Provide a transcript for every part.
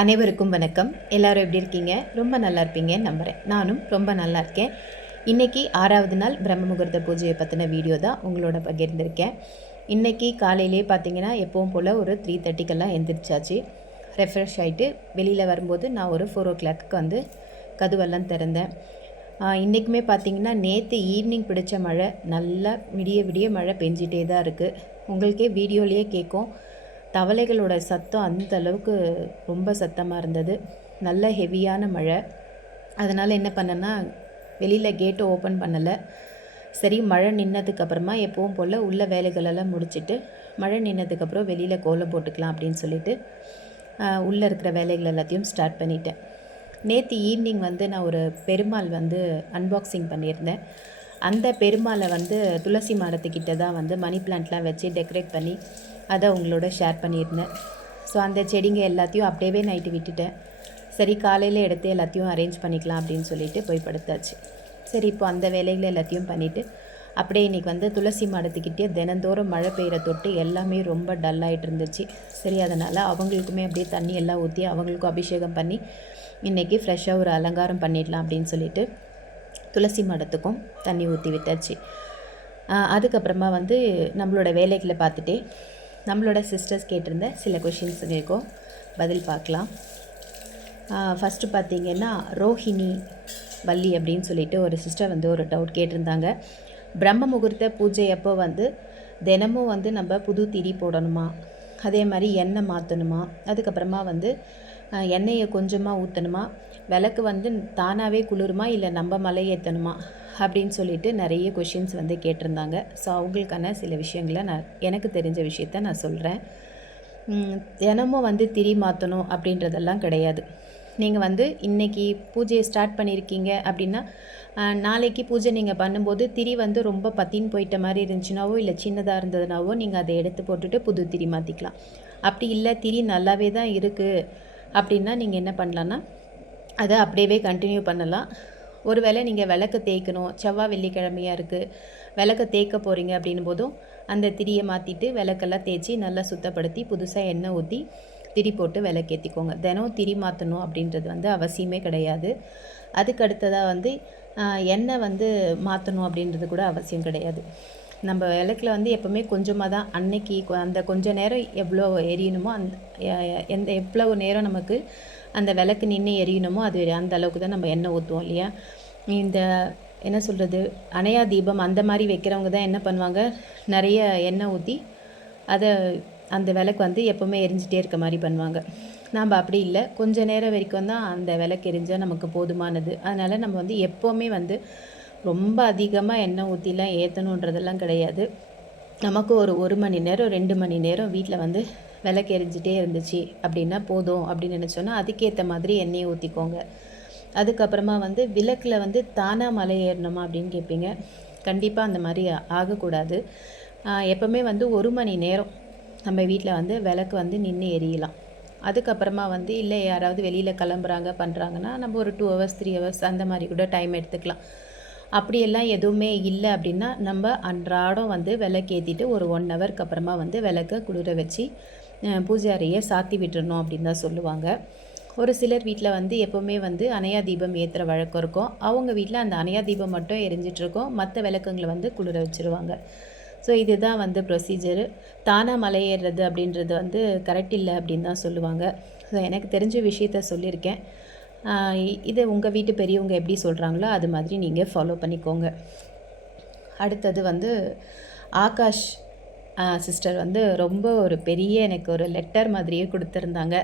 அனைவருக்கும் வணக்கம். எல்லாரும் எப்படி இருக்கீங்க? ரொம்ப நல்லா இருப்பீங்கன்னு நம்புகிறேன். நானும் ரொம்ப நல்லா இருக்கேன். இன்றைக்கி 6வது நாள் பிரம்ம முகூர்த்த பூஜையை பற்றின வீடியோ தான் உங்களோட பகிர்ந்திருக்கேன். இன்றைக்கி காலையிலே பார்த்தீங்கன்னா எப்பவும் போல் ஒரு 3:30க்கெல்லாம் எந்திரிச்சாச்சு. ரெஃப்ரெஷ் ஆகிட்டு வெளியில் வரும்போது நான் ஒரு 4 வந்து கதவெல்லாம் திறந்தேன். இன்றைக்குமே பார்த்திங்கன்னா நேற்று ஈவினிங் பிடிச்ச மழை நல்லா விடிய விடிய மழை பெஞ்சிட்டே தான் இருக்குது. உங்களுக்கே வீடியோலேயே கேட்கும். தவளைகளோட சத்தம் அந்த அளவுக்கு ரொம்ப சத்தமாக இருந்தது. நல்ல ஹெவியான மழை. அதனால் என்ன பண்ணேன்னா வெளியில் கேட்டை ஓப்பன் பண்ணலை. சரி, மழை நின்னதுக்கப்புறமா எப்பவும் போல் உள்ள வேலைகளெல்லாம் முடிச்சுட்டு மழை நின்னதுக்கப்புறம் வெளியில் கோலம் போட்டுக்கலாம் அப்படின்னு சொல்லிட்டு உள்ளே இருக்கிற வேலைகள் எல்லாத்தையும் ஸ்டார்ட் பண்ணிட்டேன். நேற்று ஈவினிங் வந்து நான் ஒரு பெருமாள் வந்து அன்பாக்சிங் பண்ணியிருந்தேன். அந்த பெருமாளை வந்து துளசி மரத்துக்கிட்ட தான் வந்து மணி பிளான்ட்லாம் வச்சு டெக்கரேட் பண்ணி அதை உங்களோட ஷேர் பண்ணியிருந்தேன். ஸோ அந்த செடிங்க எல்லாத்தையும் அப்படியே நைட்டு விட்டுட்டேன். சரி, காலையில் எடுத்து எல்லாத்தையும் அரேஞ்ச் பண்ணிக்கலாம் அப்படின்னு சொல்லிட்டு போய் படுத்தாச்சு. சரி, இப்போ அந்த வேலைகளை எல்லாத்தையும் பண்ணிவிட்டு அப்படியே இன்றைக்கி வந்து துளசி மரத்துக்கிட்டே தினந்தோறும் மழை பெய்கிற தொட்டு எல்லாமே ரொம்ப டல்லாகிட்டு இருந்துச்சு. சரி, அதனால் அவங்களுக்குமே அப்படியே தண்ணி எல்லாம் ஊற்றி அவங்களுக்கும் அபிஷேகம் பண்ணி இன்றைக்கி ஃப்ரெஷ்ஷாக ஒரு அலங்காரம் பண்ணிடலாம் அப்படின்னு சொல்லிட்டு துளசி மரத்துக்கும் தண்ணி ஊற்றி விட்டாச்சு. அதுக்கப்புறமா வந்து நம்மளோட வேலைகளை பார்த்துட்டே நம்மளோட சிஸ்டர்ஸ் கேட்டிருந்த சில கொஷின்ஸுங்களுக்கும் பதில் பார்க்கலாம். ஃபஸ்ட்டு பார்த்திங்கன்னா ரோஹிணி வள்ளி அப்படின்னு சொல்லிட்டு ஒரு சிஸ்டர் வந்து ஒரு டவுட் கேட்டிருந்தாங்க. பிரம்ம முகூர்த்த பூஜை அப்போ வந்து தினமும் வந்து நம்ம புது திரி போடணுமா, அதே மாதிரி எண்ணெய் மாற்றணுமா, அதுக்கப்புறமா வந்து எண்ணெயை கொஞ்சமாக ஊற்றணுமா, விளக்கு வந்து தானாகவே குளிருமா இல்லை நம்ம மலை ஏற்றணுமா அப்படின்னு சொல்லிட்டு நிறைய கொஷின்ஸ் வந்து கேட்டிருந்தாங்க. ஸோ அவங்களுக்கான சில விஷயங்களை எனக்கு தெரிஞ்ச விஷயத்த நான் சொல்கிறேன். தினமும் வந்து திரி மாற்றணும் அப்படின்றதெல்லாம் கிடையாது. நீங்கள் வந்து இன்றைக்கி பூஜையை ஸ்டார்ட் பண்ணியிருக்கீங்க அப்படின்னா நாளைக்கு பூஜை நீங்கள் பண்ணும்போது திரி வந்து ரொம்ப பத்தின்னு போயிட்ட மாதிரி இருந்துச்சுனாவோ இல்லை சின்னதாக இருந்ததுனாவோ நீங்கள் அதை எடுத்து போட்டுட்டு புது திரி மாற்றிக்கலாம். அப்படி இல்லை திரி நல்லாவே தான் இருக்குது அப்படின்னா நீங்கள் என்ன பண்ணலான்னா அதை அப்படியே கண்டினியூ பண்ணலாம். ஒருவேளை நீங்கள் விளக்கு தேய்க்கணும், செவ்வாய் வெள்ளிக்கிழமையாக இருக்குது, விளக்க தேய்க்க போகிறீங்க அப்படின் போதும் அந்த திரியை மாற்றிட்டு விளக்கெல்லாம் தேய்ச்சி நல்லா சுத்தப்படுத்தி புதுசாக எண்ணெய் ஊற்றி திரி போட்டு விளக்கேற்றிக்கோங்க. தினம் திரி மாற்றணும் அப்படின்றது வந்து அவசியமே கிடையாது. அதுக்கு அடுத்ததாக வந்து எண்ணெய் வந்து மாற்றணும் அப்படின்றது கூட அவசியம் கிடையாது. நம்ம விளக்கில் வந்து எப்போவுமே கொஞ்சமாக தான் அன்னைக்கு அந்த கொஞ்சம் நேரம் எவ்வளோ எரியணுமோ எவ்வளோ நேரம் நமக்கு அந்த விளக்கு நின்று எரியணுமோ அது அந்த அளவுக்கு தான் நம்ம எண்ணெய் ஊற்றுவோம் இல்லையா. இந்த என்ன சொல்கிறது, அணையா தீபம் அந்த மாதிரி வைக்கிறவங்க தான் என்ன பண்ணுவாங்க, நிறைய எண்ணெய் ஊற்றி அதை அந்த விளக்கு வந்து எப்போவுமே எரிஞ்சிட்டே இருக்க மாதிரி பண்ணுவாங்க. நாம் அப்படி இல்லை, கொஞ்சம் நேரம் வரைக்கும் தான் அந்த விளக்கு எரிஞ்சால் நமக்கு போதுமானது. அதனால் நம்ம வந்து எப்போவுமே வந்து ரொம்ப அதிகமாக எண்ணெய் ஊற்றிலாம் ஏற்றணுன்றதெல்லாம் கிடையாது. நமக்கு ஒரு மணி நேரம் 2 மணி நேரம் வீட்டில் வந்து விளக்கு எரிஞ்சிட்டே இருந்துச்சு அப்படின்னா போதும் அப்படின்னு நினச்சோன்னா அதுக்கேற்ற மாதிரி எண்ணெயை ஊற்றிக்கோங்க. அதுக்கப்புறமா வந்து விளக்கில் வந்து தானாக மலை ஏறணுமா அப்படின்னு கேட்பீங்க. கண்டிப்பாக அந்த மாதிரி ஆகக்கூடாது. எப்போவுமே வந்து 1 மணி நேரம் நம்ம வீட்டில் வந்து விளக்கு வந்து நின்று எரியலாம். அதுக்கப்புறமா வந்து இல்லை யாராவது வெளியில் கிளம்புறாங்க பண்ணுறாங்கன்னா நம்ம ஒரு 2 ஹவர்ஸ் 3 ஹவர்ஸ் அந்த மாதிரி கூட டைம் எடுத்துக்கலாம். அப்படியெல்லாம் எதுவுமே இல்லை அப்படின்னா நம்ம அன்றாடம் வந்து விளக்கேற்றிட்டு ஒரு 1 ஹவருக்கு அப்புறமா வந்து விளக்க குளிர வச்சு பூஜை அறையை சாத்தி விட்டுறணும் அப்படின்னு தான் சொல்லுவாங்க. ஒரு சிலர் வீட்டில் வந்து எப்போவுமே வந்து அணையா தீபம் ஏற்றுற வழக்கம் இருக்கும். அவங்க வீட்டில் அந்த அணையா தீபம் மட்டும் எரிஞ்சிட்ருக்கோம், மற்ற விளக்குங்களை வந்து குளிர வச்சுருவாங்க. ஸோ இதுதான் வந்து ப்ரொசீஜரு. தானாக மலை ஏறுறது அப்படின்றது வந்து கரெக்ட் இல்லை அப்படின்னு தான் சொல்லுவாங்க. ஸோ எனக்கு தெரிஞ்ச விஷயத்த சொல்லியிருக்கேன். இதை உங்கள் வீட்டு பெரியவங்க எப்படி சொல்கிறாங்களோ அது மாதிரி நீங்கள் ஃபாலோ பண்ணிக்கோங்க. அடுத்தது வந்து ஆகாஷ் சிஸ்டர் வந்து ரொம்ப ஒரு பெரிய எனக்கு ஒரு லெட்டர் மாதிரியே கொடுத்துருந்தாங்க.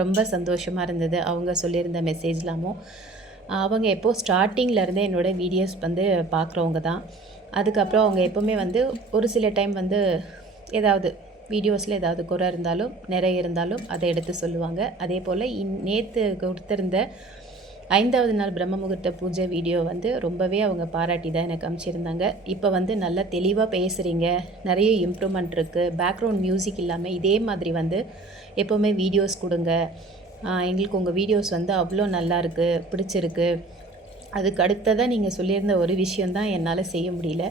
ரொம்ப சந்தோஷமாக இருந்தது அவங்க சொல்லியிருந்த மெசேஜ்லாமும். அவங்க எப்போது ஸ்டார்டிங்லேருந்தே என்னோடய வீடியோஸ் வந்து பார்க்குறவங்க தான். அதுக்கப்புறம் அவங்க எப்போவுமே வந்து ஒரு சில டைம் வந்து ஏதாவது வீடியோஸில் ஏதாவது குறை இருந்தாலும் நிறைய இருந்தாலும் அதை எடுத்து சொல்லுவாங்க. அதே போல் நேற்று கொடுத்துருந்த 5வது நாள் பிரம்ம முகூர்த்த பூஜை வீடியோ வந்து ரொம்பவே அவங்க பாராட்டி தான் எனக்கு அனுப்பிச்சிருந்தாங்க. இப்போ வந்து நல்லா தெளிவாக பேசுகிறீங்க, நிறைய இம்ப்ரூவ்மெண்ட் இருக்குது, பேக்ரவுண்ட் மியூசிக் இல்லாமல் இதே மாதிரி வந்து எப்போவுமே வீடியோஸ் கொடுங்க, எங்களுக்கு உங்கள் வீடியோஸ் வந்து அவ்வளோ நல்லாயிருக்கு, பிடிச்சிருக்கு. அதுக்கு அடுத்ததாக நீங்கள் சொல்லியிருந்த ஒரு விஷயந்தான் என்னால் செய்ய முடியல,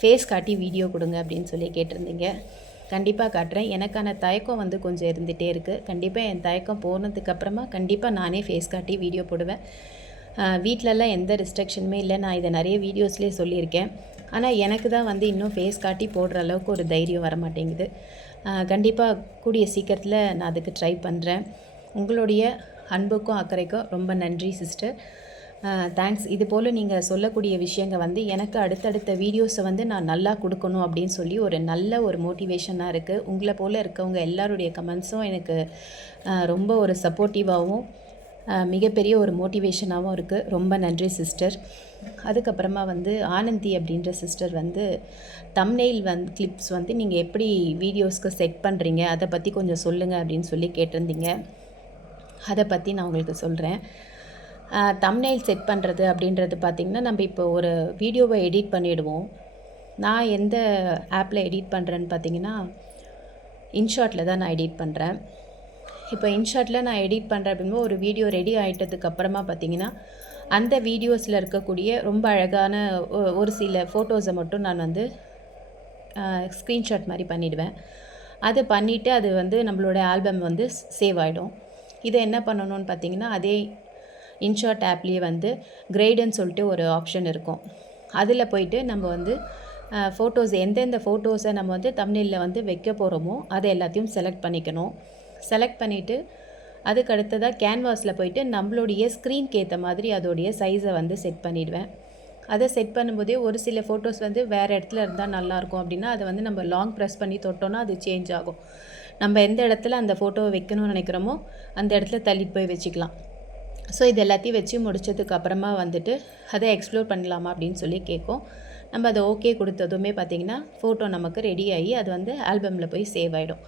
ஃபேஸ் காட்டி வீடியோ கொடுங்க அப்படின்னு சொல்லி கேட்டிருந்தீங்க. கண்டிப்பாக காட்டுறேன். எனக்கான தயக்கம் வந்து கொஞ்சம் இருந்துகிட்டே இருக்குது. கண்டிப்பாக என் தயக்கம் போனதுக்கப்புறமா கண்டிப்பாக நானே ஃபேஸ் காட்டி வீடியோ போடுவேன். வீட்டிலலாம் எந்த ரெஸ்ட்ரிக்ஷனுமே இல்லை. நான் இதை நிறைய வீடியோஸ்லேயே சொல்லியிருக்கேன். ஆனால் எனக்கு தான் வந்து இன்னும் ஃபேஸ் காட்டி போடுற அளவுக்கு ஒரு தைரியம் வர மாட்டேங்குது. கண்டிப்பாக கூடிய சீக்கிரத்தில் நான் அதுக்கு ட்ரை பண்ணுறேன். உங்களுடைய அன்புக்கும் அக்கறைக்கும் ரொம்ப நன்றி சிஸ்டர். தேங்க்ஸ். இது போல் நீங்கள் சொல்லக்கூடிய விஷயங்கள் வந்து எனக்கு அடுத்தடுத்த வீடியோஸை வந்து நான் நல்லா கொடுக்கணும் அப்படின்னு சொல்லி ஒரு நல்ல ஒரு மோட்டிவேஷனாக இருக்குது. உங்களை போல் இருக்கவங்க எல்லாருடைய கமெண்ட்ஸும் எனக்கு ரொம்ப ஒரு சப்போர்ட்டிவாகவும் மிகப்பெரிய ஒரு மோட்டிவேஷனாகவும் இருக்குது. ரொம்ப நன்றி சிஸ்டர். அதுக்கப்புறமா வந்து ஆனந்தி அப்படின்ற சிஸ்டர் வந்து தம்ப்நெயில் கிளிப்ஸ் வந்து நீங்கள் எப்படி வீடியோஸ்க்கு செட் பண்ணுறீங்க, அதை பற்றி கொஞ்சம் சொல்லுங்கள் அப்படின்னு சொல்லி கேட்டிருந்தீங்க. அதை பற்றி நான் உங்களுக்கு சொல்கிறேன். தம்ப்நெயில் செட் பண்ணுறது அப்படின்றது பார்த்திங்கன்னா, நம்ம இப்போ ஒரு வீடியோவை எடிட் பண்ணிவிடுவோம். நான் எந்த ஆப்பில் எடிட் பண்ணுறேன்னு பார்த்தீங்கன்னா, இன்ஷாட்டில் தான் நான் எடிட் பண்ணுறேன். இப்போ இன்ஷாட்டில் நான் எடிட் பண்ணுறேன் அப்படின்போது ஒரு வீடியோ ரெடி ஆகிட்டதுக்கு அப்புறமா பார்த்திங்கன்னா, அந்த வீடியோஸில் இருக்கக்கூடிய ரொம்ப அழகான ஒரு சில ஃபோட்டோஸை மட்டும் நான் வந்து ஸ்க்ரீன்ஷாட் மாதிரி பண்ணிவிடுவேன். அது பண்ணிவிட்டு அது வந்து நம்மளோட ஆல்பம் வந்து சேவ் ஆகிடும். இதை என்ன பண்ணணும்னு பார்த்திங்கன்னா, அதே இன்ஷாட் ஆப்லேயே வந்து கிரேடுன்னு சொல்லிட்டு ஒரு ஆப்ஷன் இருக்கும். அதில் போயிட்டு நம்ம வந்து ஃபோட்டோஸ் எந்தெந்த ஃபோட்டோஸை நம்ம வந்து தம்ப்நெயிலில் வந்து வைக்க போகிறோமோ அதை எல்லாத்தையும் செலக்ட் பண்ணிக்கணும். செலக்ட் பண்ணிவிட்டு அதுக்கு அடுத்ததாக கேன்வாஸில் போயிட்டு நம்மளுடைய ஸ்க்ரீனுக்கு ஏற்ற மாதிரி அதோடைய சைஸை வந்து செட் பண்ணிவிடுவேன். அதை செட் பண்ணும்போதே ஒரு சில ஃபோட்டோஸ் வந்து வேறு இடத்துல இருந்தால் நல்லாயிருக்கும் அப்படின்னா அதை வந்து நம்ம லாங் ப்ரெஸ் பண்ணி தொட்டோன்னா அது சேஞ்ச் ஆகும். நம்ம எந்த இடத்துல அந்த ஃபோட்டோவை வைக்கணும்னு நினைக்கிறோமோ அந்த இடத்துல தள்ளிட்டு போய் வச்சுக்கலாம். ஸோ இது எல்லாத்தையும் வச்சு முடித்ததுக்கு அப்புறமா வந்துட்டு அதை எக்ஸ்ப்ளோர் பண்ணலாமா அப்படின்னு சொல்லி கேட்கும். நம்ம அதை ஓகே கொடுத்ததுமே பார்த்திங்கன்னா ஃபோட்டோ நமக்கு ரெடி ஆகி அது வந்து ஆல்பமில் போய் சேவ் ஆகிடும்.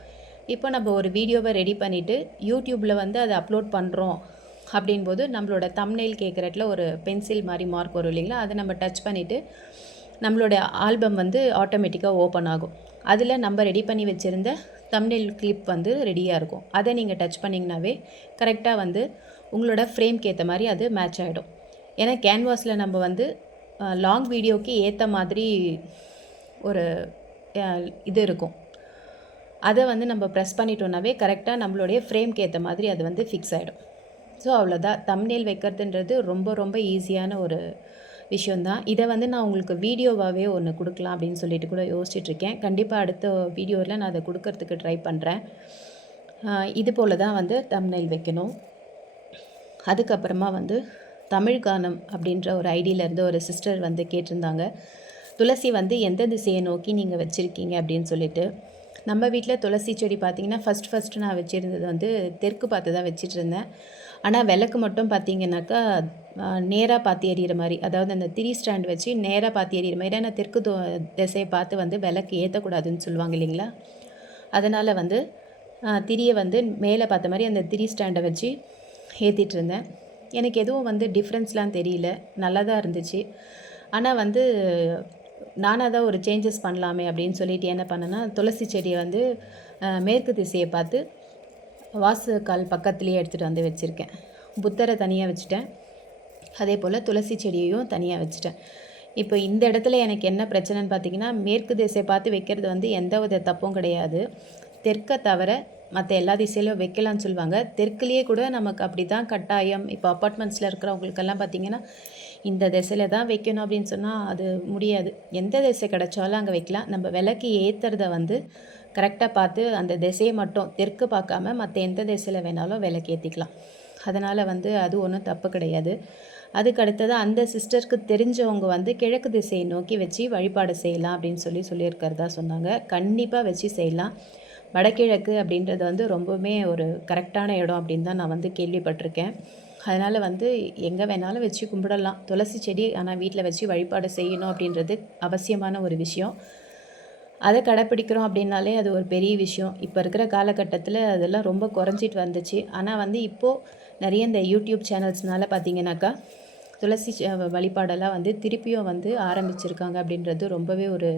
இப்போ நம்ம ஒரு வீடியோவை ரெடி பண்ணிவிட்டு யூடியூப்பில் வந்து அதை அப்லோட் பண்ணுறோம் அப்படின்போது நம்மளோட தம்ப்நெயில் கேட்குற இடத்துல ஒரு பென்சில் மாதிரி மார்க் வரும் இல்லைங்களா, அதை நம்ம டச் பண்ணிவிட்டு நம்மளோட ஆல்பம் வந்து ஆட்டோமேட்டிக்காக ஓப்பன் ஆகும். அதில் நம்ம ரெடி பண்ணி வச்சுருந்த தம்ப்நெயில் கிளிப் வந்து ரெடியாக இருக்கும். அதை நீங்கள் டச் பண்ணிங்கனாவே கரெக்டாக வந்து உங்களோட ஃப்ரேம்க்கு ஏற்ற மாதிரி அது மேட்ச் ஆகிடும். ஏன்னா கேன்வாஸில் நம்ம வந்து லாங் வீடியோக்கு ஏற்ற மாதிரி ஒரு இது இருக்கும். அதை வந்து நம்ம ப்ரெஸ் பண்ணிட்டோன்னாவே கரெக்டாக நம்மளுடைய ஃப்ரேம்க்கு ஏற்ற மாதிரி அது வந்து ஃபிக்ஸ் ஆகிடும். ஸோ அவ்வளோதான். தம்ப்நெயில் வைக்கிறதுன்றது ரொம்ப ரொம்ப ஈஸியான ஒரு விஷயந்தான். இதை வந்து நான் உங்களுக்கு வீடியோவாகவே ஒன்று கொடுக்கலாம் அப்படின்னு சொல்லிட்டு கூட யோசிச்சுட்ருக்கேன். கண்டிப்பாக அடுத்த வீடியோவில் நான் அதை கொடுக்கறதுக்கு ட்ரை பண்ணுறேன். இது போல் தான் வந்து தம்ப்நெயில் வைக்கணும். அதுக்கப்புறமா வந்து தமிழ் கானம் அப்படின்ற ஒரு ஐடியிலேருந்து ஒரு சிஸ்டர் வந்து கேட்டிருந்தாங்க, துளசி வந்து எந்த திசையை நோக்கி நீங்கள் வச்சுருக்கீங்க அப்படின்னு சொல்லிட்டு. நம்ம வீட்டில் துளசி செடி பார்த்திங்கன்னா ஃபஸ்ட்டு நான் வச்சுருந்தது வந்து தெற்கு பார்த்து தான் வச்சுட்டு இருந்தேன். ஆனால் விளக்கு மட்டும் பார்த்திங்கனாக்கா நேராக பார்த்து எறிகிற மாதிரி, அதாவது அந்த திரி ஸ்டாண்ட் வச்சு நேராக பார்த்து எறிகிற மாதிரி. ஏன்னா தெற்கு திசையை பார்த்து வந்து விளக்கு ஏற்றக்கூடாதுன்னு சொல்லுவாங்க இல்லைங்களா. அதனால் வந்து திரியை வந்து மேலே பார்த்த மாதிரி அந்த திரி ஸ்டாண்டை வச்சு ஏற்றிட்டு இருந்தேன். எனக்கு எதுவும் வந்து டிஃப்ரென்ஸ்லாம் தெரியல, நல்லா தான் இருந்துச்சு. ஆனால் வந்து நானாக தான் ஒரு சேஞ்சஸ் பண்ணலாமே அப்படின்னு சொல்லிட்டு என்ன பண்ணேன்னா, துளசி செடியை வந்து மேற்கு திசையை பார்த்து வாசக்கால் பக்கத்துலேயே எடுத்துகிட்டு வந்து வச்சுருக்கேன். புத்தரை தனியாக வச்சுட்டேன், அதே போல் துளசி செடியையும் தனியாக வச்சுட்டேன். இப்போ இந்த இடத்துல எனக்கு என்ன பிரச்சனைன்னு பார்த்திங்கன்னா, மேற்கு திசையை பார்த்து வைக்கிறது வந்து எந்த வித தப்பும் கிடையாது. தெற்கை தவிர மற்ற எல்லா திசையிலும் வைக்கலான்னு சொல்லுவாங்க. தெற்குலேயே கூட நமக்கு அப்படி தான் கட்டாயம். இப்போ அப்பார்ட்மெண்ட்ஸில் இருக்கிறவங்களுக்கெல்லாம் பார்த்திங்கன்னா இந்த திசையில் தான் வைக்கணும் அப்படின்னு சொன்னால் அது முடியாது. எந்த திசை கிடச்சாலும் அங்கே வைக்கலாம். நம்ம விளக்கு ஏற்றுறத வந்து கரெக்டாக பார்த்து அந்த திசையை மட்டும் தெற்கு பார்க்காம மற்ற எந்த திசையில் வேணாலும் விளக்கு ஏற்றிக்கலாம். அதனால் வந்து அது ஒன்றும் தப்பு கிடையாது. அதுக்கு அடுத்தது அந்த சிஸ்டருக்கு தெரிஞ்சவங்க வந்து கிழக்கு திசையை நோக்கி வச்சு வழிபாடு செய்யலாம் அப்படின்னு சொல்லியிருக்கிறதா சொன்னாங்க. கண்டிப்பாக வச்சு செய்யலாம். வடகிழக்கு அப்படின்றது வந்து ரொம்பவுமே ஒரு கரெக்டான இடம் அப்படின்னு தான் நான் வந்து கேள்விப்பட்டிருக்கேன். அதனால் வந்து எங்கே வேணாலும் வச்சு கும்பிடலாம் துளசி செடி. ஆனால் வீட்டில் வச்சு வழிபாடு செய்யணும் அப்படின்றது அவசியமான ஒரு விஷயம். அதை கடைப்பிடிக்கிறோம் அப்படின்னாலே அது ஒரு பெரிய விஷயம். இப்போ இருக்கிற காலகட்டத்தில் அதெல்லாம் ரொம்ப குறைஞ்சிட்டு வந்துச்சு. ஆனால் வந்து இப்போது நிறைய இந்த யூடியூப் சேனல்ஸ்னால பார்த்திங்கனாக்கா துளசி வழிபாடெல்லாம் வந்து திருப்பியும் வந்து ஆரம்பிச்சிருக்காங்க அப்படின்றது ரொம்பவே ஒரு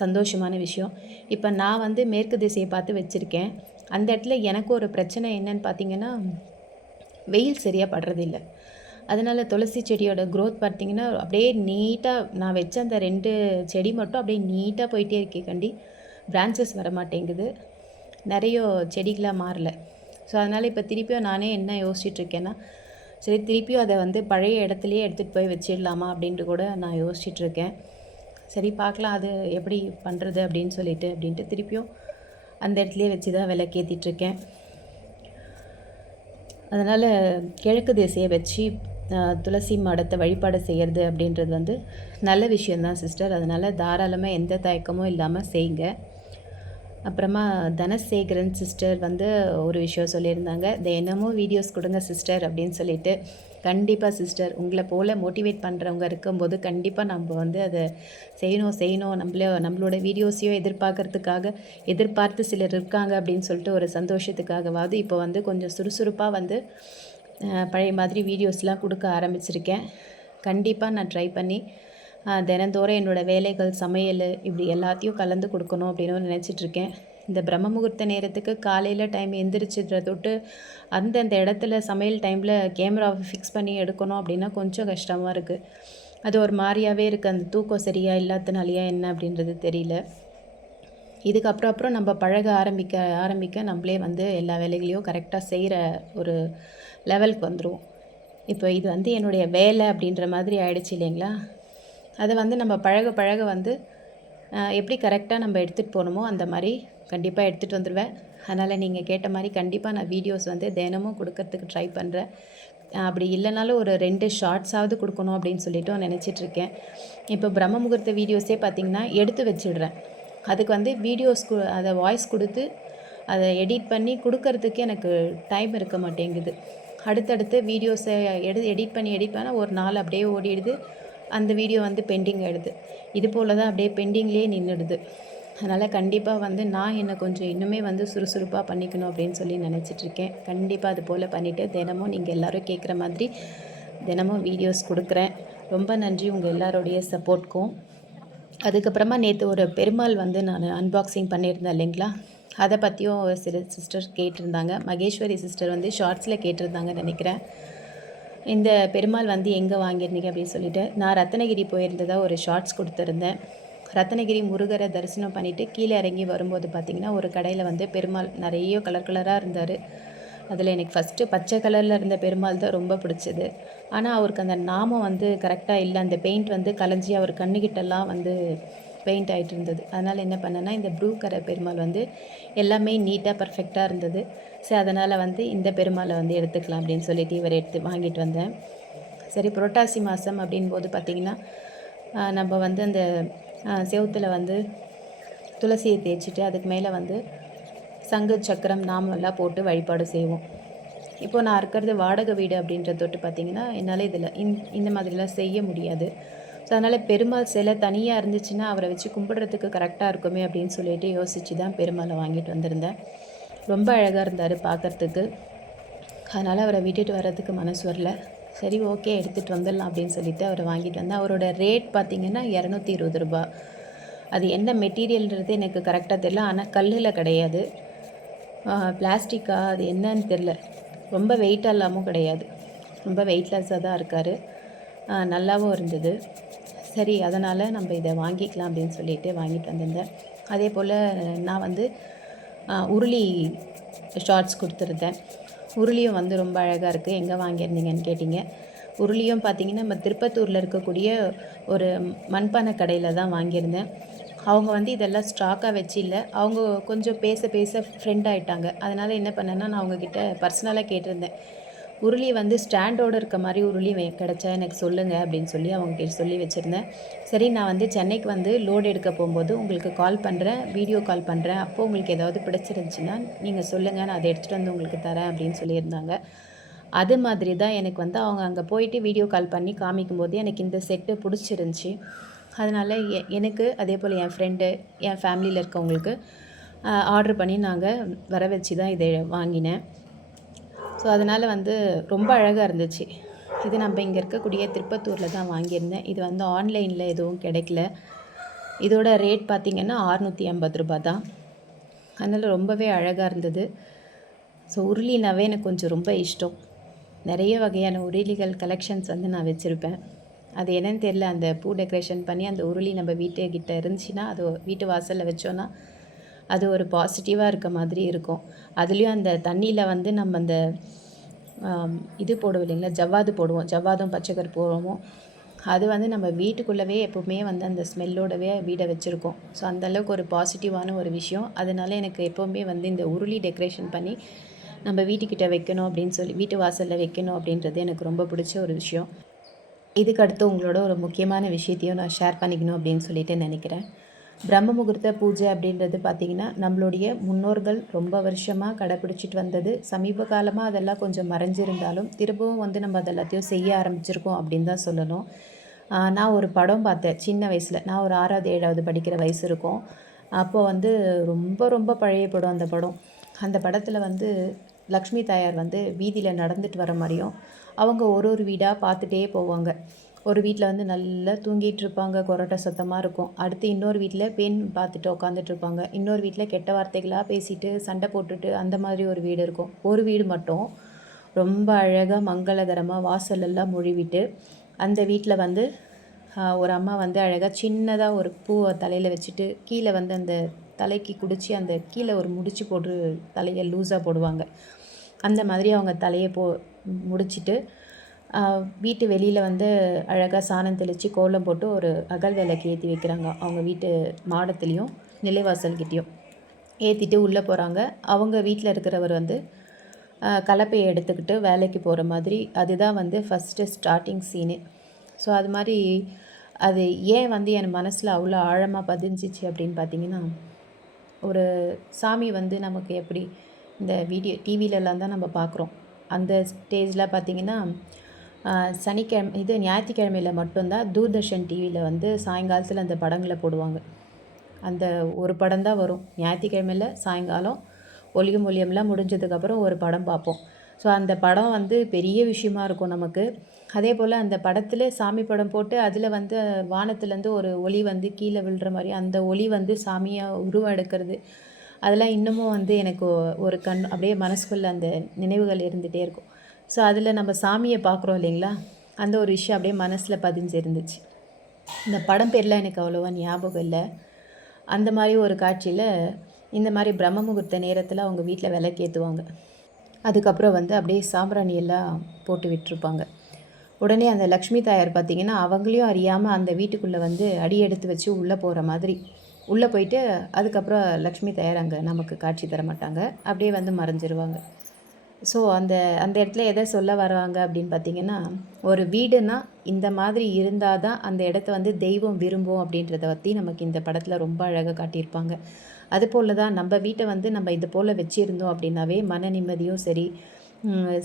சந்தோஷமான விஷயம். இப்போ நான் வந்து மேற்கு திசையை பார்த்து வச்சுருக்கேன். அந்த இடத்துல எனக்கு ஒரு பிரச்சனை என்னன்னு பார்த்திங்கன்னா, வெயில் சரியாக படுறதில்ல. அதனால் துளசி செடியோட க்ரோத் பார்த்திங்கன்னா அப்படியே நீட்டாக நான் வச்ச அந்த 2 செடி மட்டும் அப்படியே நீட்டாக போயிட்டே இருக்கே கண்டி. பிரான்ச்சஸ் வர மாட்டேங்குது, நிறைய செடிகளாக மாறல. ஸோ அதனால் இப்போ திருப்பியும் நானே என்ன யோசிச்சுட்ருக்கேன்னா, சரி திருப்பியும் அதை வந்து பழைய இடத்துலையே எடுத்துகிட்டு போய் வச்சிடலாமா அப்படின்ட்டு கூட நான் யோசிச்சுட்ருக்கேன். சரி பார்க்கலாம் அது எப்படி பண்ணுறது அப்படின்ட்டு திருப்பியும் அந்த இடத்துலையே வச்சு தான் விளக்கேற்றிட்டுருக்கேன். அதனால் கிழக்கு திசையை வச்சு துளசி மாடத்தை வழிபாடு செய்கிறது அப்படின்றது வந்து நல்ல விஷயந்தான் சிஸ்டர். அதனால் தாராளமாக எந்த தயக்கமும் இல்லாமல் செய்யுங்க. அப்புறமா தனசேகரன் சிஸ்டர் வந்து ஒரு விஷயம் சொல்லியிருந்தாங்க, தினமும் வீடியோஸ் கொடுங்க சிஸ்டர் அப்படின்னு சொல்லிட்டு. கண்டிப்பாக சிஸ்டர், உங்களை போல் மோட்டிவேட் பண்ணுறவங்க இருக்கும்போது கண்டிப்பாக நம்ம வந்து அதை செய்யணும் நம்மளோட வீடியோஸையும் எதிர்பார்த்து சிலர் இருக்காங்க அப்படின்னு சொல்லிட்டு ஒரு சந்தோஷத்துக்காகவாவது இப்போ வந்து கொஞ்சம் சுறுசுறுப்பாக வந்து பழைய மாதிரி வீடியோஸ்லாம் கொடுக்க ஆரம்பிச்சிருக்கேன். கண்டிப்பாக நான் ட்ரை பண்ணி தினந்தோறும் என்னோடய வேலைகள், சமையல் இப்படி எல்லாத்தையும் கலந்து கொடுக்கணும் அப்படின்னு நினச்சிட்ருக்கேன். இந்த பிரம்ம முகூர்த்த நேரத்துக்கு காலையில் டைம் எந்திரிச்சிடுற தொட்டு அந்தந்த இடத்துல சமையல் டைமில் கேமராவை ஃபிக்ஸ் பண்ணி எடுக்கணும் அப்படின்னா கொஞ்சம் கஷ்டமாக இருக்குது. அது ஒரு மாதிரியாகவே இருக்குது. அந்த தூக்கம் சரியாக இல்லாதனாலையா என்ன அப்படின்றது தெரியல. இதுக்கப்புறம் நம்ம பழக ஆரம்பிக்க நம்மளே வந்து எல்லா வேலைகளையும் கரெக்டாக செய்கிற ஒரு லெவலுக்கு வந்துடுவோம். இப்போ இது வந்து என்னுடைய வேலை அப்படின்ற மாதிரி ஆயிடுச்சு இல்லைங்களா? அதை வந்து நம்ம பழக வந்து எப்படி கரெக்டாக நம்ம எடுத்துகிட்டு போகணுமோ அந்த மாதிரி கண்டிப்பாக எடுத்துகிட்டு வந்துடுவேன். அதனால் நீங்கள் கேட்ட மாதிரி கண்டிப்பாக நான் வீடியோஸ் வந்து தினமும் கொடுக்கறதுக்கு ட்ரை பண்ணுறேன். அப்படி இல்லைனாலும் ஒரு 2 ஷார்ட்ஸாவது கொடுக்கணும் அப்படின்னு சொல்லிட்டு நினச்சிட்ருக்கேன். இப்போ பிரம்ம முகூர்த்த வீடியோஸே பார்த்திங்கன்னா எடுத்து வச்சிடுறேன். அதுக்கு வந்து அதை வாய்ஸ் கொடுத்து அதை எடிட் பண்ணி கொடுக்கறதுக்கு எனக்கு டைம் இருக்க மாட்டேங்குது. அடுத்தடுத்து வீடியோஸை எடிட் பண்ணி ஒரு நாள் அப்படியே ஓடிடுது. அந்த வீடியோ வந்து பெண்டிங் ஆகிடுது. இது போல் தான் அப்படியே பெண்டிங்லேயே நின்றுடுது. அதனால் கண்டிப்பாக வந்து நான் என்னை கொஞ்சம் இன்னுமே வந்து சுறுசுறுப்பாக பண்ணிக்கணும் அப்படின்னு சொல்லி நினச்சிட்ருக்கேன். கண்டிப்பாக அது போல் பண்ணிவிட்டு தினமும் நீங்கள் எல்லோரும் கேட்குற மாதிரி தினமும் வீடியோஸ் கொடுக்குறேன். ரொம்ப நன்றி உங்கள் எல்லாரோடைய சப்போர்ட்க்கும். அதுக்கப்புறமா நேற்று ஒரு பெருமாள் வந்து நான் அன்பாக்சிங் பண்ணியிருந்தேன் இல்லைங்களா? அதை பற்றியும் சில சிஸ்டர் கேட்டிருந்தாங்க. மகேஸ்வரி சிஸ்டர் வந்து ஷார்ட்ஸில் கேட்டிருந்தாங்கன்னு நினைக்கிறேன். இந்த பெருமாள் வந்து எங்கே வாங்கியிருந்தீங்க அப்படின்னு சொல்லிட்டு நான் ரத்னகிரி போயிருந்ததாக ஒரு ஷார்ட்ஸ் கொடுத்துருந்தேன். ரத்னகிரி முருகரை தரிசனம் பண்ணிவிட்டு கீழே இறங்கி வரும்போது பார்த்திங்கன்னா ஒரு கடையில் வந்து பெருமாள் நிறைய கலராக இருந்தார். அதில் எனக்கு ஃபஸ்ட்டு பச்சை கலரில் இருந்த பெருமாள் தான் ரொம்ப பிடிச்சது. ஆனால் அவருக்கு அந்த நாமம் வந்து கரெக்டாக இல்லை. அந்த பெயிண்ட் வந்து கலைஞ்சி அவர் கண்ணுக்கிட்டெல்லாம் வந்து பெயிண்ட் ஆகிட்டு இருந்தது. அதனால் என்ன பண்ணேன்னா இந்த ப்ளூ கலர் பெருமாள் வந்து எல்லாமே நீட்டாக பர்ஃபெக்டாக இருந்தது. சரி அதனால் வந்து இந்த பெருமாளை வந்து எடுத்துக்கலாம் அப்படின்னு சொல்லிட்டு இவர் வாங்கிட்டு வந்தேன். சரி புரட்டாசி மாதம் அப்படின்போது பார்த்திங்கன்னா நம்ம வந்து அந்த செவுத்தில் வந்து துளசியை தேய்ச்சிட்டு அதுக்கு மேலே வந்து சங்கு சக்கரம் நாமெல்லாம் போட்டு வழிபாடு செய்வோம். இப்போது நான் இருக்கிறது வாடகை வீடு அப்படின்ற தொட்டு பார்த்திங்கன்னா என்னால் இதில் இந்த மாதிரிலாம் செய்ய முடியாது. ஸோ அதனால் பெருமாள் சிலை தனியாக இருந்துச்சுன்னா அவரை வச்சு கும்பிடுறதுக்கு கரெக்டாக இருக்குமே அப்படின்னு சொல்லிட்டு யோசித்து தான் பெருமாளை வாங்கிட்டு வந்திருந்தேன். ரொம்ப அழகாக இருந்தார் பார்க்குறதுக்கு. அதனால் அவரை விட்டுட்டு வர்றதுக்கு மனசு வரல. சரி ஓகே எடுத்துகிட்டு வந்துடலாம் அப்படின்னு சொல்லிவிட்டு அவரை வாங்கிட்டு வந்தேன். அவரோட ரேட் பார்த்திங்கன்னா 220 ரூபா. அது என்ன மெட்டீரியல்ன்றது எனக்கு கரெக்டாக தெரியல. ஆனால் கல்லில் கிடையாது, பிளாஸ்டிக்கா அது என்னன்னு தெரில. ரொம்ப வெயிட்டாக இல்லாமல் கிடையாது, ரொம்ப வெயிட்லெஸ்ஸாக தான் இருக்கார். நல்லாவும் இருந்தது. சரி அதனால் நம்ம இதை வாங்கிக்கலாம் அப்படின்னு சொல்லிட்டு வாங்கிட்டு வந்திருந்தேன். அதே போல் நான் வந்து உருளி ஷார்ட்ஸ் கொடுத்துருந்தேன். உருளியும் வந்து ரொம்ப அழகாக இருக்குது. எங்கே வாங்கியிருந்தீங்கன்னு கேட்டிங்க. உருளியும் பார்த்திங்கன்னா நம்ம திருப்பத்தூரில் இருக்கக்கூடிய ஒரு மண்பானை கடையில் தான் வாங்கியிருந்தேன். அவங்க வந்து இதெல்லாம் ஸ்டாக்காக வச்சு இல்லை, அவங்க கொஞ்சம் பேச ஃப்ரெண்ட் ஆகிட்டாங்க. அதனால் என்ன பண்ணேன்னா நான் அவங்கக்கிட்ட பர்சனலாக கேட்டிருந்தேன், உருளி வந்து ஸ்டாண்டோடு இருக்க மாதிரி உருளி கிடச்சா எனக்கு சொல்லுங்கள் அப்படின்னு சொல்லி அவங்ககிட்ட சொல்லி வச்சுருந்தேன். சரி நான் வந்து சென்னைக்கு வந்து லோடு எடுக்க போகும்போது உங்களுக்கு கால் பண்ணுறேன், வீடியோ கால் பண்ணுறேன், அப்போது உங்களுக்கு ஏதாவது பிடிச்சிருந்துச்சின்னா நீங்கள் சொல்லுங்கள், நான் அதை எடுத்துகிட்டு வந்து உங்களுக்கு தரேன் அப்படின்னு சொல்லியிருந்தாங்க. அது மாதிரி தான் எனக்கு வந்து அவங்க அங்கே போயிட்டு வீடியோ கால் பண்ணி காமிக்கும்போது எனக்கு இந்த செட்டு பிடிச்சிருந்துச்சி. அதனால் எனக்கு அதே போல் என் ஃப்ரெண்டு, என் ஃபேமிலியில் இருக்கவங்களுக்கு ஆர்டர் பண்ணி நாங்கள் வர வச்சு தான் இதை வாங்கினேன். ஸோ அதனால் வந்து ரொம்ப அழகாக இருந்துச்சு. இது நம்ம இங்கே இருக்கக்கூடிய திருப்பத்தூரில் தான் வாங்கியிருந்தேன். இது வந்து ஆன்லைனில் எதுவும் கிடைக்கல. இதோட ரேட் பார்த்திங்கன்னா 650 ரூபா தான். அதனால் ரொம்பவே அழகாக இருந்தது. ஸோ உருளினாவே எனக்கு கொஞ்சம் ரொம்ப இஷ்டம். நிறைய வகையான உருளிகள் கலெக்ஷன்ஸ் வந்து நான் வச்சுருப்பேன். அது என்னன்னு தெரியல, அந்த பூ டெக்கரேஷன் பண்ணி அந்த உருளி நம்ம வீட்டுக்கிட்ட இருந்துச்சுன்னா அது வீட்டு வாசலில் வச்சோன்னா அது ஒரு பாசிட்டிவாக இருக்க மாதிரி இருக்கும். அதுலேயும் அந்த தண்ணியில் வந்து நம்ம அந்த இது போடுவோம் இல்லைங்களா, ஜவ்வாது போடுவோம், ஜவ்வாதும் பச்சைக்கரு போடுவோம். அது வந்து நம்ம வீட்டுக்குள்ளவே எப்போவுமே வந்து அந்த ஸ்மெல்லோடவே வீடை வச்சுருக்கோம். ஸோ அந்தளவுக்கு ஒரு பாசிட்டிவான ஒரு விஷயம். அதனால எனக்கு எப்போவுமே வந்து இந்த உருளி டெக்கரேஷன் பண்ணி நம்ம வீட்டுக்கிட்ட வைக்கணும் அப்படின்னு சொல்லி, வீட்டு வாசலில் வைக்கணும் அப்படின்றது எனக்கு ரொம்ப பிடிச்ச ஒரு விஷயம். இதுக்கு அடுத்து உங்களோட ஒரு முக்கியமான விஷயத்தையும் நான் ஷேர் பண்ணிக்கணும் அப்படின்னு சொல்லிட்டு நினைக்கிறேன். பிரம்ம முகூர்த்த பூஜை அப்படின்றது பார்த்திங்கன்னா, நம்மளுடைய முன்னோர்கள் ரொம்ப வருஷமாக கடைப்பிடிச்சிட்டு வந்தது. சமீப காலமாக அதெல்லாம் கொஞ்சம் மறைஞ்சிருந்தாலும் திரும்பவும் வந்து நம்ம அதெல்லாத்தையும் செய்ய ஆரம்பிச்சிருக்கோம் அப்படின்னு தான் சொல்லணும். நான் ஒரு படம் பார்த்தேன் சின்ன வயசில். நான் ஒரு 6வது 7வது படிக்கிற வயசு இருக்கும். அப்போது வந்து ரொம்ப ரொம்ப பழைய படம் அந்த படம். அந்த படத்தில் வந்து லக்ஷ்மி தாயார் வந்து வீதியில் நடந்துட்டு வர மாதிரியும் அவங்க ஒரு ஒரு வீடாக பார்த்துட்டே போவாங்க. ஒரு வீட்டில் வந்து நல்லா தூங்கிட்டு இருப்பாங்க, கொரட்டை சத்தமாக இருக்கும். அடுத்து இன்னொரு வீட்டில் பெண் பார்த்துட்டு உட்காந்துட்ருப்பாங்க. இன்னொரு வீட்டில் கெட்ட வார்த்தைகளாக பேசிட்டு சண்டை போட்டுட்டு அந்த மாதிரி ஒரு வீடு இருக்கும். ஒரு வீடு மட்டும் ரொம்ப அழகாக மங்களகரமாக வாசலெல்லாம் மொழிவிட்டு அந்த வீட்டில் வந்து ஒரு அம்மா வந்து அழகாக சின்னதாக ஒரு பூவை தலையில் வச்சுட்டு கீழே வந்து அந்த தலைக்கு குடித்து அந்த கீழே ஒரு முடிச்சு போட்டு தலையை லூஸாக போடுவாங்க. அந்த மாதிரி அவங்க தலையை முடிச்சுட்டு வீட்டு வெளியில் வந்து அழகாக சாணம் தெளித்து கோலம் போட்டு ஒரு அகல் விளக்கு ஏற்றி வைக்கிறாங்க. அவங்க வீட்டு மாடத்துலேயும் நிலைவாசல்கிட்டையும் ஏற்றிட்டு உள்ளே போகிறாங்க. அவங்க வீட்டில் இருக்கிறவர் வந்து கலப்பையை எடுத்துக்கிட்டு வேலைக்கு போகிற மாதிரி அதுதான் வந்து ஃபஸ்ட்டு ஸ்டார்டிங் சீனு. ஸோ அது மாதிரி அது ஏன் வந்து என் மனசில் அவ்வளோ ஆழமாக பதிஞ்சிச்சு அப்படின்னு பார்த்திங்கன்னா, ஒரு சாமி வந்து நமக்கு எப்படி இந்த டிவிலெலாம் தான் நம்ம பார்க்குறோம். அந்த ஸ்டேஜில் பார்த்திங்கன்னா ஞாயிற்றுக்கிழமையில் மட்டும்தான் தூர்தர்ஷன் டிவியில் வந்து சாயங்காலத்தில் அந்த படங்களை போடுவாங்க. அந்த ஒரு படம் தான் வரும். ஞாயிற்றுக்கிழமையில் சாயங்காலம் ஒளியும் ஒளியம்லாம் முடிஞ்சதுக்கப்புறம் ஒரு படம் பார்ப்போம். ஸோ அந்த படம் வந்து பெரிய விஷயமா இருக்கும் நமக்கு. அதே போல் அந்த படத்தில் சாமி படம் போட்டு அதில் வந்து வானத்துலேருந்து ஒரு ஒளி வந்து கீழே விழுற மாதிரி அந்த ஒளி வந்து சாமியாக உருவம் எடுக்கிறது, அதெல்லாம் இன்னமும் வந்து எனக்கு ஒரு அப்படியே மனசுக்குள்ளே அந்த நினைவுகள் இருந்துகிட்டே இருக்கும். ஸோ அதில் நம்ம சாமியை பார்க்குறோம் இல்லைங்களா, அந்த ஒரு விஷயம் அப்படியே மனசில் பதிஞ்சு இருந்துச்சு. இந்த படம் பேர்லாம் எனக்கு அவ்வளோவா ஞாபகம் இல்லை. அந்த மாதிரி ஒரு காட்சியில் இந்த மாதிரி பிரம்ம முகூர்த்த நேரத்தில் அவங்க வீட்டில் விளக்கேற்றுவாங்க. அதுக்கப்புறம் வந்து அப்படியே சாம்பிராணி எல்லாம் போட்டு விட்டுருப்பாங்க. உடனே அந்த லக்ஷ்மி தாயார் பார்த்திங்கன்னா அவங்களையும் அறியாமல் அந்த வீட்டுக்குள்ளே வந்து அடி எடுத்து வச்சு உள்ளே போகிற மாதிரி உள்ளே போயிட்டு அதுக்கப்புறம் லக்ஷ்மி தாயார் அங்கே நமக்கு காட்சி தர மாட்டாங்க. அப்படியே வந்து மறைஞ்சிருவாங்க. ஸோ அந்த அந்த இடத்துல எதை சொல்ல வராங்க அப்படின்னு பார்த்திங்கன்னா, ஒரு வீடுனா இந்த மாதிரி இருந்தால் தான் அந்த இடத்த வந்து தெய்வம் விரும்பும் அப்படின்றத பற்றி நமக்கு இந்த படத்தில் ரொம்ப அழகாக காட்டியிருப்பாங்க. அதுபோல் தான் நம்ம வீட்டை வந்து நம்ம இது போல் வச்சுருந்தோம் அப்படின்னாவே மன நிம்மதியும் சரி,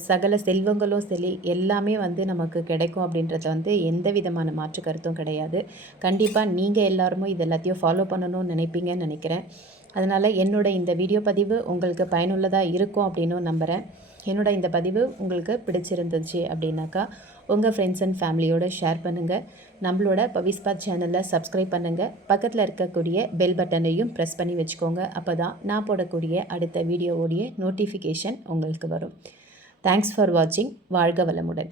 சகல செல்வங்களும் சரி எல்லாமே வந்து நமக்கு கிடைக்கும் அப்படின்றத வந்து எந்த விதமான மாற்று கருத்தும் கிடையாது. கண்டிப்பாக நீங்கள் எல்லாருமே இது எல்லாத்தையும் ஃபாலோ பண்ணணும்னு நினைப்பீங்கன்னு நினைக்கிறேன். அதனால் இந்த வீடியோ பதிவு உங்களுக்கு பயனுள்ளதாக இருக்கும் அப்படின்னு நம்புகிறேன். இந்த பதிவு உங்களுக்கு பிடிச்சிருந்துச்சு அப்படின்னாக்கா உங்கள் ஃப்ரெண்ட்ஸ் அண்ட் ஃபேமிலியோடு ஷேர் பண்ணுங்கள். நம்மளோட பவிஸ்பா சேனலில் சப்ஸ்கிரைப் பண்ணுங்கள். பக்கத்தில் இருக்கக்கூடிய பெல் பட்டனையும் ப்ரெஸ் பண்ணி வச்சுக்கோங்க. அப்போ தான் நான் போடக்கூடிய அடுத்த வீடியோவோடைய நோட்டிஃபிகேஷன் உங்களுக்கு வரும். தேங்க்ஸ் ஃபார் வாட்சிங். வாழ்க வளமுடன்.